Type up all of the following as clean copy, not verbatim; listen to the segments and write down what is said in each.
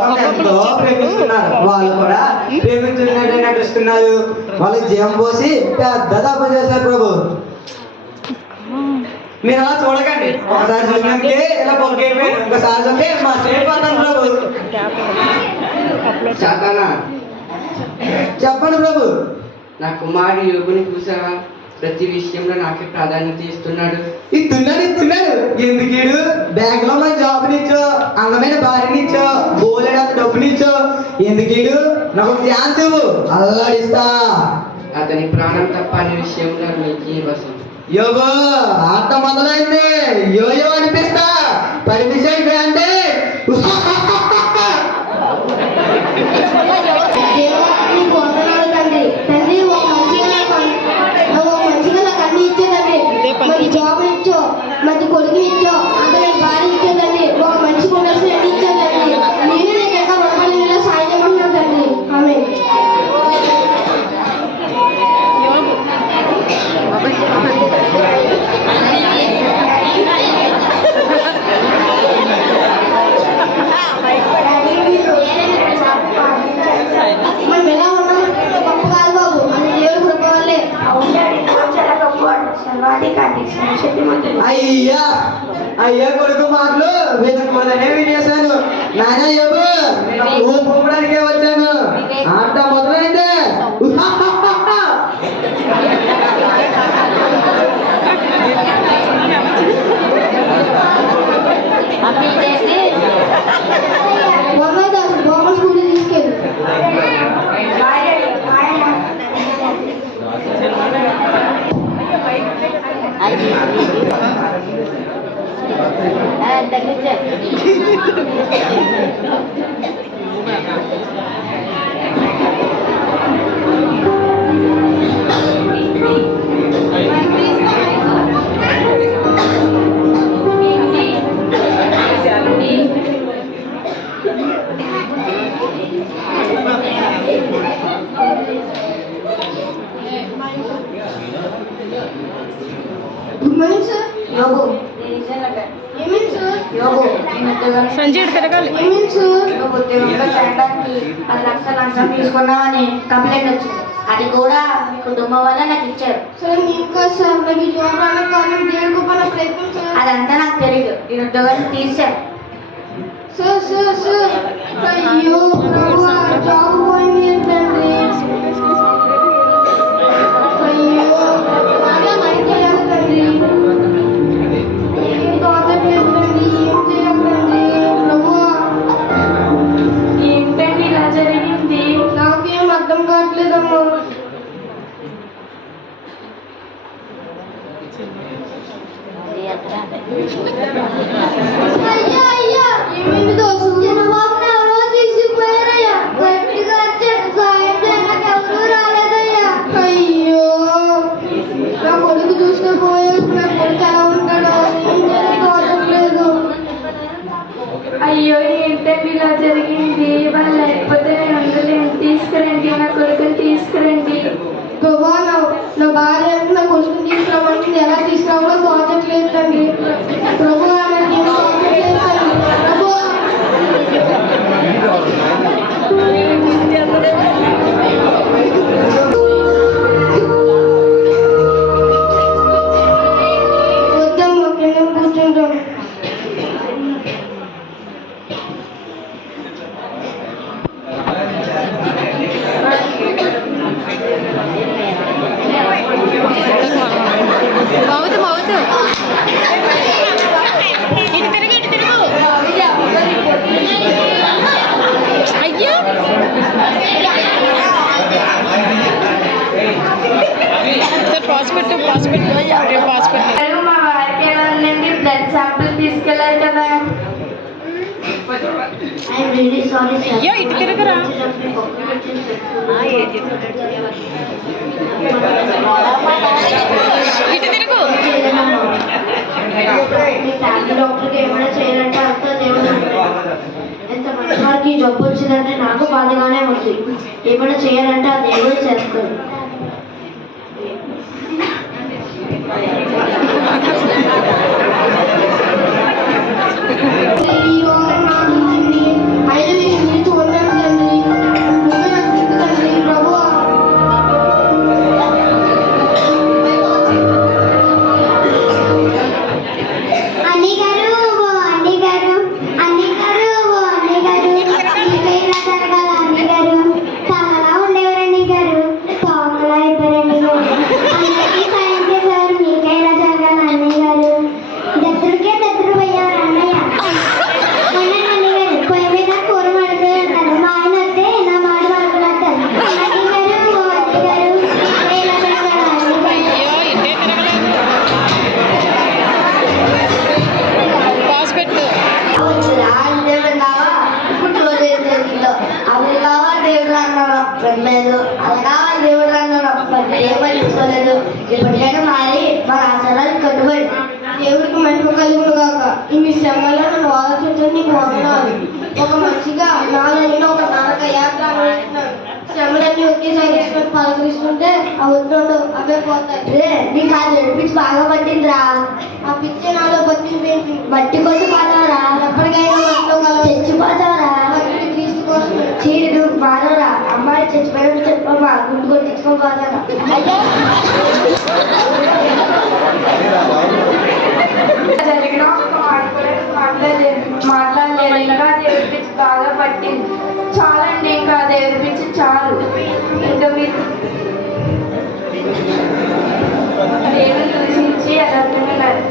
ఎంతో ప్రేమిస్తున్నారు, వాళ్ళు కూడా ప్రేమించినట్టు నటిస్తున్నారు. వాళ్ళు జీవం పోసి పెద్ద తప్పు చేశారు ప్రభు. మీరు అలా చూడకండి, ఒకసారి చూసినందుకే ఇలా పొగ్గైపోయారు, ఇంకోసారి చూస్తే మా సేపు అన్నాను ప్రభు. చెప్పండి ప్రభు. నా కుమారుడు యోగుని చూసావా? ప్రతి విషయంలో నాకే ప్రాధాన్యత ఇస్తున్నాడు. ఇస్తున్నాడు ఎందుకీడు? బ్యాంక్ లో మన జాబ్నిచ్చో, అందమైన భార్యనిచ్చో, బోలెడంత డబ్బునిచ్చో, ఎందుకీడు? నాకు ఛాన్స్ ఇవ్వు, అల్లాడిస్తా. అతని ప్రాణం తప్ప అనే విషయంలో నీకు వసం. యోగో ఆట మొదలైంది, యోయో అనిపిస్తా. పర్మిషన్ అంటే మంచి జాబ్ ఇచ్చో, మంచి కొడుకు ఇచ్చో, అతని భార్య ఇచ్చేదండి, ఒక మంచి కొడుకు ఇచ్చేదండి. నేను నీకు ఇంకా రుణపడిలో సాయం చేయమంటానండి. ఆమె మనం ఎలా ఉన్నాం? గొప్ప కాదు బాబు, అది దేవుడు కృప వల్లే. అయ్యా అయ్యా కొడుకు మాటలు వినకూడదనే వినేశాను. నాయన యోగు ఊపడానికే వచ్చాను. ఆట మొదలైందే. గవర్నమెంట్ స్కూల్ తీసుకెళ్ళి తీసుకున్నామని కంప్లైంట్ వచ్చింది. అది కూడా మీ కుటుంబం వల్ల నాకు ఇచ్చారు. అదంతా నాకు తెలియదు. నేను ఉద్యోగాన్ని తీశాను. ఏంటండి ఇలా జరిగింది? నాకేం అర్థం కావట్లేదమ్మా. అయ్యా అయ్యా ఏమైంది దోస్తు? చిన్నబాబుని ఎవరో తీసిపోయారయ్యా. గట్టిగా సాయం చేయడానికి ఎవరూ రాలేదయ్యా. అయ్యో నా కొడుకు చూస్తే పోయాడు. నా కొడుకు ఎలా ఉంటాడో తోచట్లేదు. అయ్యో ఏంటండి ఇలా జరిగింది? వాళ్ళు లేకపోతే నేను ఉండలేను. తీసుకురండి, నా కొడుకుని తీసుకురండి. ప్రభా నా భార్య నా కొడుకుని తీసుకురామంటుంది. ఎలా తీసుకురావాలో తోచట్లేదు తండ్రి. ప్రభు వద్దమ్మా, కింద కూర్చుంటాం. మా వారికి ఎలా ఉందండి? బ్లడ్ శాంపుల్ తీసుకెళ్ళారు కదా. ఇటు తిరగరా. ఇటు తిరుగు. డాక్టర్కి ఏమైనా చేయాలంటే అంతా దేవుడు. ఎంత మంచి వారికి జబ్బు వచ్చిందంటే నాకు బాధగానే ఉంది. ఏమైనా చేయాలంటే ఆ దేవుడు చేస్తాడు. ఈ నా కూర పడిపోయి అంటాను. మా ఆయన వస్తే నా మాట పడుకున్నట్టాను. పాస్ పెట్టు. అది కావాలి దేవుడు అన్నాను పెట్టలేదు, అది కావాలి దేవుడు అన్నాను పట్టించుకోలేదు. ఇప్పటికైనా మారి మన ఆచారాలు కట్టుబడి దేవుడికి మహిమ కలుగును గాక. ఇన్ని శ్రమలో నన్ను ఆలోచించండి. నీకు వందనాలు. ఒక మనిషిగా నాలో ఒక నరక యాత్ర అనుభవిస్తున్నాను. శ్రమలన్నీ ఒకేసారి పలకరిస్తుంటే ఆ ఒత్తిడి అవే పోతాయి. నీకు అది నడిపించి బాగా పట్టిందిరా. ఆ పిచ్చి నాలో పట్టింది. బట్టి కొట్టి పాదారా, ఎప్పటికైనా చచ్చిపోతావరా. చీడు మానవరా, అమ్మాయి చచ్చిపోయినట్టు చెప్పమ్మా, గుండు కొట్టించుకోపోతారా. జరిగిన ఒక్క మాట కూడా మాట్లాడలేదు. ఇంకా దేవుడి పిచ్చి బాగా పట్టింది. చాలండి, ఇంకా దేవుడి పిచ్చి చాలు. ఇంకా మీరు దేవుని దూషించి అదర్థమన్నారు.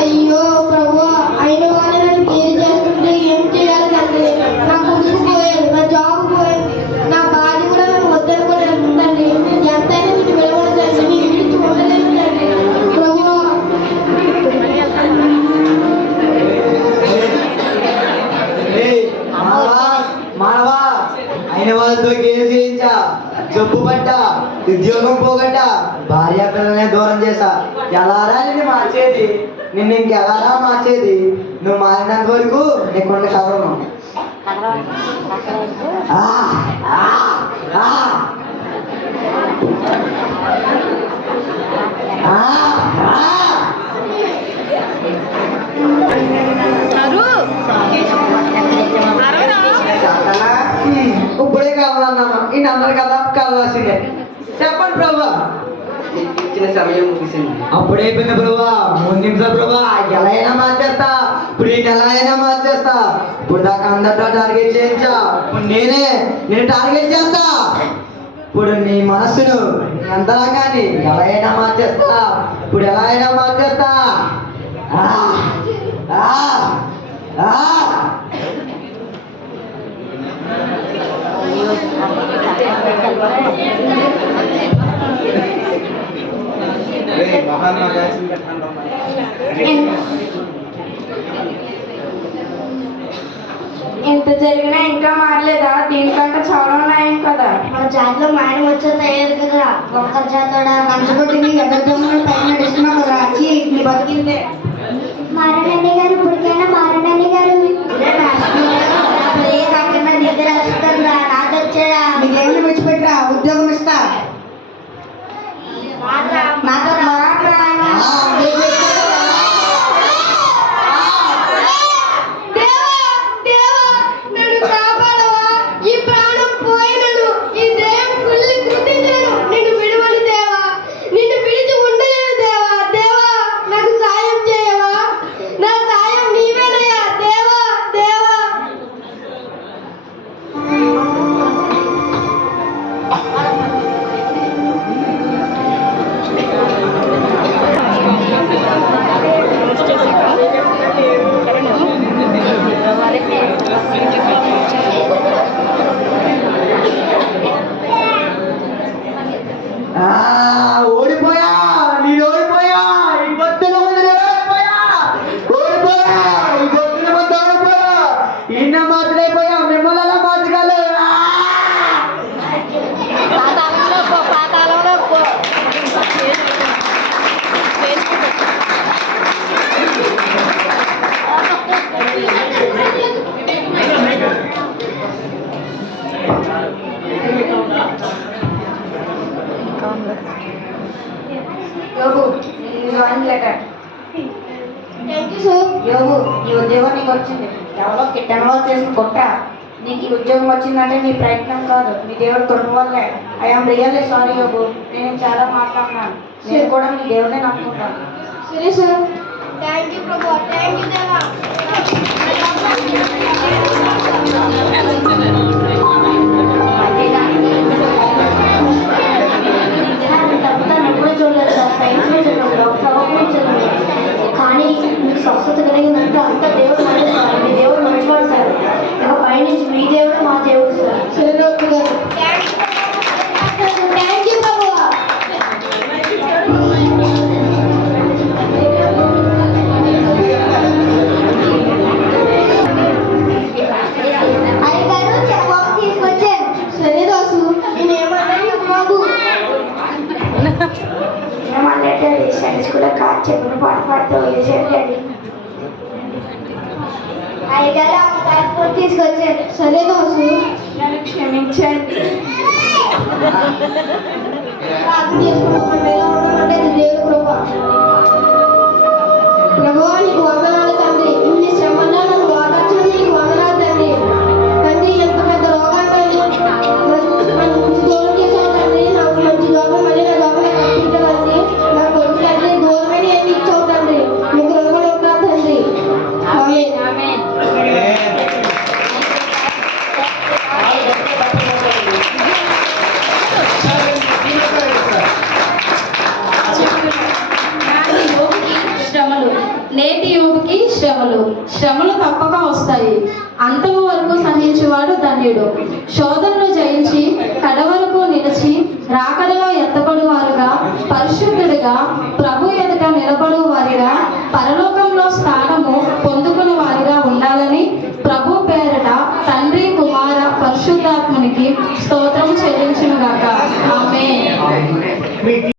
అయ్యో ప్రభు, అయిన వాళ్ళని మీరు చేస్తుంటే ఏం చేయాలి తండ్రి. నా కొడుకు పోయాడు, నా జాబ్ పోయింది, నా భార్య కూడా నన్ను వద్దనుకుని ఉందండి. ఎంతైనా మీరు విడవడదండి, మీరు విడిచి ఉండలేదు తండ్రి. ప్రభు మానవా, అయిన వాళ్ళతో కేసు చేయించా, జబ్బు పట్టా, ఉద్యోగం పోగొట్టా, భార్య పిల్లల్ని దూరం చేశా. ఎలారా నిన్ను మార్చేది? నిన్ను ఇంకెలారా మార్చేది? నువ్వు మారినంత వరకు నీకున్న కలవను. ఇప్పుడే కావాలన్నాను. ఈ నందరు కదా కావాల్సిందే. చెప్పండి ప్రభా. ఇచ్చిన సమయం ముగిసింది. అప్పుడైపోయింది ప్రభా. 3 నిమిషాలు ప్రభా. ఎలా అయినా మార్చేస్తా. ఇప్పుడు ఈ నెల అయినా మార్చేస్తా. ఇప్పుడు దాకా అందరితో టార్గెట్ చేయించా. ఇప్పుడు నేను టార్గెట్ చేస్తా. ఇప్పుడు నీ మనస్సును ఎంతలా కానీ ఎలా అయినా మార్చేస్తా. ఇప్పుడు ఎలా అయినా మార్చేస్తా. ఎంత జరిగినా ఇంకా మారలేదా? దీనికంటే చాలా ఉన్నాయం కదా. మన జాతిలో మాయన వచ్చే తయారు కదా. ఒక్కరి జాతోడా కంచుకొట్టింది ఎవరితో పైన నడుస్తున్నావు కదా. నీ బతికిందే. మారణి గారు, ఇప్పటికైనా మారణి గారు నిద్ర వస్తుందా? నాతో వచ్చారా? మీకేమైనా విడిచిపెట్టరా, ఉద్యోగం ఇస్తా. నాతో ఓడిపోయా. నేను ఓడిపోయా. ఈ బొత్తుల ముందు ఓడిపోయా. ఈ బొత్తుల ముందు ఓడిపోయా. ఈయన మాట్లాడిపోయా. మిమ్మల్ని అలా మార్చగలరు. యోగు, ఈ ఉద్యోగం నీకు వచ్చింది. ఎవరో కిట్టనలో చేసిన కుట్ర. నీకు ఈ ఉద్యోగం వచ్చిందంటే నీ ప్రయత్నం కాదు, నీ దేవుడు కృప వల్లే. ఐఎమ్ రియల్లీ సారీ యోగు. నేను చాలా మాట్లాడుతున్నాను. నేను కూడా నీ దేవుడినే నమ్ముకుంటాను. సరే sir. Thank you Prabhu, thank you దేవా. తను ఎప్పుడూ చూడలేదు సార్. సైన్స్లో చదవలేదు, ప్రవచనం చదవలేదు. కానీ మీకు స్వస్థత కలిగిందంటే అంతా దేవుడు మంచి సార్. మీ దేవుడు మంచివాడు సార్. ఇక పైనుంచి మీ దేవుడు మా దేవుడు సార్. థ్యాంక్ యూ ప్రభు. అయ్యగారు చెప్పం తీసుకొచ్చాను. సరే దాసు, నేనేమన్నా బాబు. ఏమన్నట్టు సైన్స్ కూడా కాదు చెప్పిన పాట పాడుతూ వేసాడు డాడీ. అయ్యగారు అమ్మ తీసుకొచ్చాను. సరే దాసు. నన్ను క్షమించండి. ప్రార్థన చేసుకున్నామంటే ఎలా ఉన్నామంటే ఇది దేవుడు కృప. ప్రభువా నీకు వందనాలు తండ్రి. ఇన్ని శ్రమల్లో నన్ను ఓదార్చినందుకు నీకు వందనాలు తండ్రి. తండ్రి ఎంత పెద్ద రోగాన్ని నన్ను దూరం చేశావు తండ్రి. నాకు మంచి జోబం మళ్ళీ నా జోబం కల్పించగలిగి నా కొడుకు తండ్రి దూరమైన ఏమి ఇచ్చావు తండ్రి. మీకు రుణపడి ఉంటాను తండ్రి. ఆమేన్. నేటి యోగుకి శ్రమలు తప్పక వస్తాయి. అంతము వరకు సహించేవాడు ధన్యుడు. శోధనను జయించి కడవరకు నిలిచి రాకడలో ఎత్తబడు వారుగా పరిశుద్ధుడిగా ప్రభు ఎదుట నిలబడు వారిగా పరలోకంలో స్థానము పొందుకునే వారిగా ఉండాలని ప్రభు పేరట తండ్రి కుమార పరిశుద్ధాత్మునికి స్తోత్రం చెల్లించునుగాక. ఆమేన్.